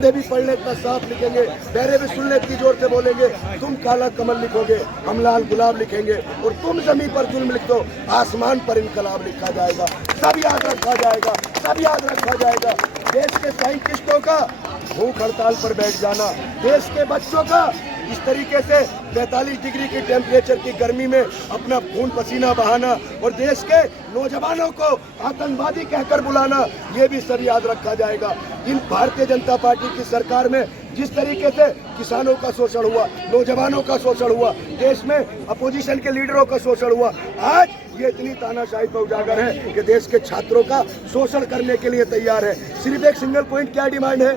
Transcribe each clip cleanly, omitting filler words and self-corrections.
भी पढ़ने इतना साफ लिखेंगे, बहरे भी सुनने इतनी जोर से बोलेंगे, तुम काला कमल लिखोगे, हम लाल गुलाब लिखेंगे, और तुम जमीन पर जुल्म लिख दो, आसमान पर इनकलाब लिखा जाएगा। सब याद रखा जाएगा, सब याद रखा जाएगा। देश के साइंटिस्टों का भूख हड़ताल पर बैठ जाना, देश के बच्चों का इस तरीके से 45 डिग्री की टेम्परेचर की गर्मी में अपना खून पसीना बहाना, और देश के नौजवानों को आतंकवादी कहकर बुलाना, ये भी सब याद रखा जाएगा। इन भारतीय जनता पार्टी की सरकार में जिस तरीके से किसानों का शोषण हुआ, नौजवानों का शोषण हुआ, देश में अपोजिशन के लीडरों का शोषण हुआ, आज ये इतनी तानाशाही पर उजागर है कि देश के छात्रों का शोषण करने के लिए तैयार है। सिर्फ एक सिंगल पॉइंट क्या डिमांड है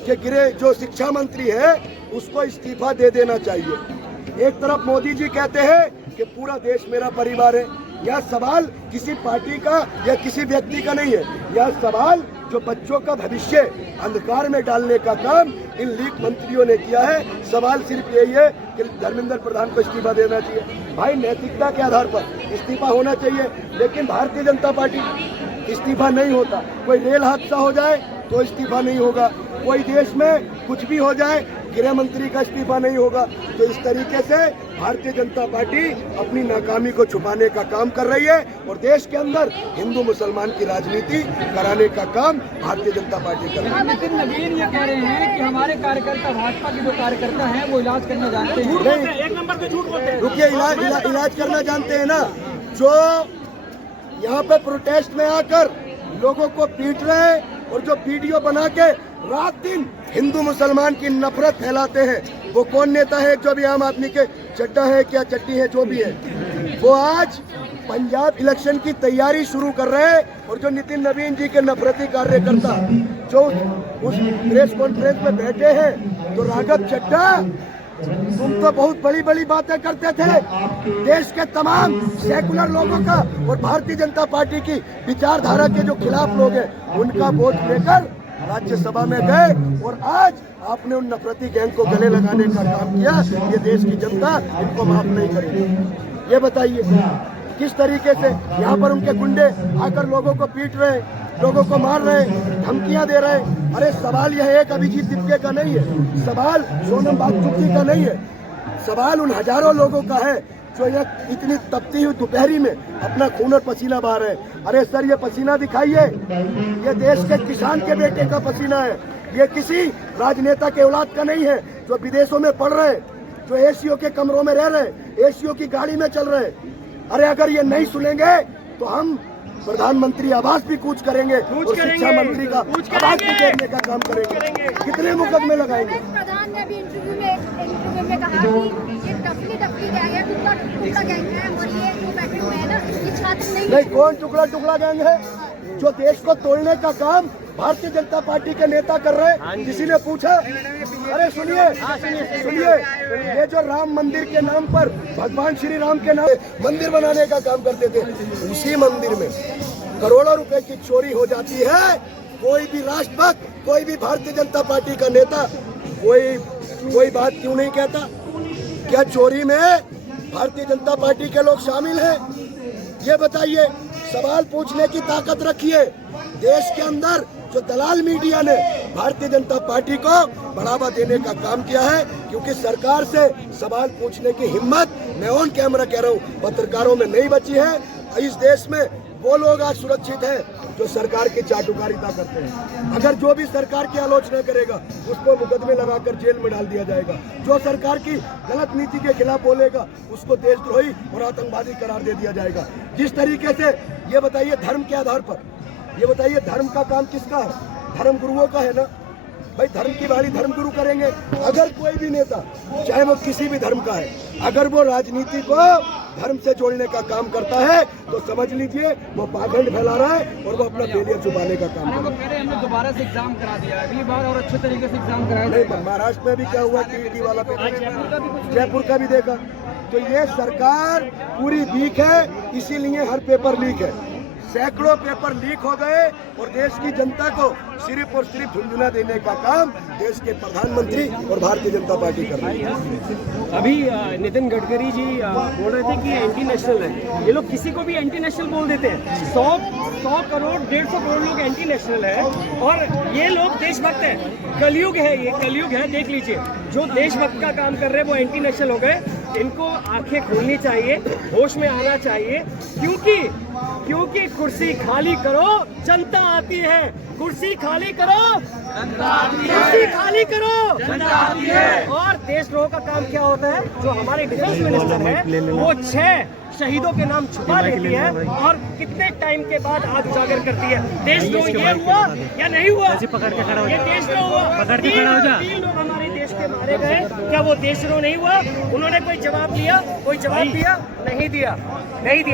कि गिरे जो शिक्षा मंत्री है उसको इस्तीफा दे देना चाहिए। एक तरफ मोदी जी कहते हैं कि पूरा देश मेरा परिवार है। यह सवाल किसी पार्टी का या किसी व्यक्ति का नहीं है, यह सवाल जो बच्चों का भविष्य अंधकार में डालने का काम इन लीग मंत्रियों ने किया है। सवाल सिर्फ यही है कि धर्मेंद्र प्रधान को इस्तीफा देना चाहिए। भाई नैतिकता के आधार पर इस्तीफा होना चाहिए, लेकिन भारतीय जनता पार्टी इस्तीफा नहीं होता। कोई रेल हादसा हो जाए तो इस्तीफा नहीं होगा, कोई देश में कुछ भी हो जाए गृह मंत्री का इस्तीफा नहीं होगा। तो इस तरीके से भारतीय जनता पार्टी अपनी नाकामी को छुपाने का काम कर रही है, और देश के अंदर हिंदू मुसलमान की राजनीति कराने का काम भारतीय जनता पार्टी कर रही है। नितिन नवीन ये कह रहे हैं कि हमारे कार्यकर्ता, भाजपा के जो कार्यकर्ता हैं वो इलाज करना जानते हैं। एक नंबर पे झूठ बोलते हैं। रुकिए, इलाज करना जानते हैं ना। जो यहाँ पे प्रोटेस्ट में आकर लोगों को पीट रहे हैं और जो वीडियो बना के रात दिन हिंदू मुसलमान की नफरत फैलाते हैं, वो कौन नेता है? जो भी आम आदमी के चड्डा है क्या चट्टी है जो भी है, वो आज पंजाब इलेक्शन की तैयारी शुरू कर रहे हैं। और जो नितिन नवीन जी के नफरती कार्यकर्ता जो उस प्रेस कॉन्फ्रेंस में बैठे हैं, तो राघव चड्डा तुम तो बहुत बड़ी बड़ी बातें करते थे, देश के तमाम सेकुलर लोगों का और भारतीय जनता पार्टी की विचारधारा के जो खिलाफ लोग हैं उनका वोट लेकर राज्यसभा में गए, और आज आपने उन नफरती गैंग को गले लगाने का काम किया। ये देश की जनता इनको माफ नहीं करेगी। ये बताइए किस तरीके से यहाँ पर उनके गुंडे आकर लोगों को पीट रहे हैं, लोगों को मार रहे हैं, धमकियां दे रहे हैं। अरे सवाल यह है कि अभिजीत दिप्के का नहीं है, सवाल सोनम बागचुकी का नहीं है, सवाल उन हजारों लोगों का है जो यह इतनी तपती हुई दोपहरी में अपना खून और पसीना बहा रहे हैं। अरे सर, ये पसीना दिखाइए, ये देश के किसान के बेटे का पसीना है, ये किसी राजनेता के औलाद का नहीं है जो विदेशों में पढ़ रहे हैं, जो एसीओ के कमरों में रह रहे हैं, एसीओ की गाड़ी में चल रहे हैं। अरे अगर ये नहीं सुनेंगे तो हम प्रधानमंत्री आवास भी कूच करेंगे और शिक्षा मंत्री का आवास भी देने का काम करेंगे। कितने मुकदमे लगाएंगे? प्रधान ने भी इंटरव्यू में कहा कि ये टफली गैंग है, टुकड़ा गैंग है, और ये जो बैठे हुए हैं ना, ये छात्र नहीं। कौन टुकड़ा गैंग है? जो देश को तोड़ने का काम भारतीय जनता पार्टी के नेता कर रहे हैं। किसी ने पूछा? अरे सुनिए, ये जो राम मंदिर के नाम पर, भगवान श्री राम के नाम मंदिर बनाने का काम करते थे, उसी मंदिर में करोड़ों रुपए की चोरी हो जाती है। कोई भी राष्ट्रभक्त, कोई भी भारतीय जनता पार्टी का नेता कोई बात क्यों नहीं कहता? क्या चोरी में भारतीय जनता पार्टी के लोग शामिल हैं? ये बताइए। सवाल पूछने की ताकत रखिए। देश के अंदर जो दलाल मीडिया ने भारतीय जनता पार्टी को बढ़ावा देने का काम किया है, क्योंकि सरकार से सवाल पूछने की हिम्मत, मैं ऑन कैमरा कह रहा हूँ, पत्रकारों में नहीं बची है। इस देश में वो लोग आज सुरक्षित हैं जो सरकार की चाटुकारिता करते हैं। अगर जो भी सरकार की आलोचना करेगा उसको मुकदमे लगाकर जेल में डाल दिया जाएगा। जो सरकार की गलत नीति के खिलाफ बोलेगा उसको देशद्रोही और आतंकवादी करार दे दिया जाएगा। जिस तरीके से ये बताइए, धर्म के आधार पर ये बताइए, धर्म का काम किसका है? धर्म गुरुओं का है ना भाई। धर्म की बाड़ी धर्म गुरु करेंगे। अगर कोई भी नेता, चाहे वो किसी भी धर्म का है, अगर वो राजनीति को धर्म से जोड़ने का काम करता है तो समझ लीजिए वो पाखंड फैला रहा है और वो अपना फेलियर छुपाने का काम कर रहा है। वो कह रहे हैं हमने दोबारा से एग्जाम करा दिया, अगली बार और अच्छे तरीके से एग्जाम कराया। नहीं, महाराष्ट्र में भी क्या हुआ, टीटी वाला पेपर, जयपुर का भी देखा। तो ये सरकार पूरी वीक है, इसीलिए हर पेपर लीक है। सैकड़ों पेपर लीक हो गए और देश की जनता को सिर्फ और सिर्फ झुंझुना देने का काम देश के प्रधानमंत्री और भारतीय जनता पार्टी कर रही है। अभी नितिन गडकरी जी बोल रहे थे कि एंटी नेशनल है। ये लोग किसी को भी एंटी नेशनल बोल देते हैं। 100 करोड़ 150 करोड़ लोग एंटी नेशनल है और ये लोग देशभक्त है। कलयुग है, ये कलयुग है। देख लीजिए, जो देशभक्त का काम कर रहे हैं वो एंटी नेशनल हो गए। इनको आंखें खोलनी चाहिए, होश में आना चाहिए, क्योंकि कुर्सी खाली करो जनता आती है। कुर्सी खाली करो जनता आती है। कुर्सी खाली करो जनता आती है। और देशद्रोह का काम क्या होता है? जो हमारे डिफेंस मिनिस्टर है वो 6 शहीदों के नाम छुपा लेती है और कितने टाइम के बाद आज उजागर करती है। देशद्रोह ये हुआ या नहीं हुआ? ये देशद्रोह हुआ। 3 लोग हमारे देश के मारे गए, क्या वो देशद्रोह नहीं हुआ? उन्होंने कोई जवाब दिया? कोई जवाब दिया? नहीं दिया।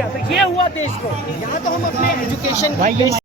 तो ये हुआ देशद्रोह। यहाँ तो हम अपने एजुकेशन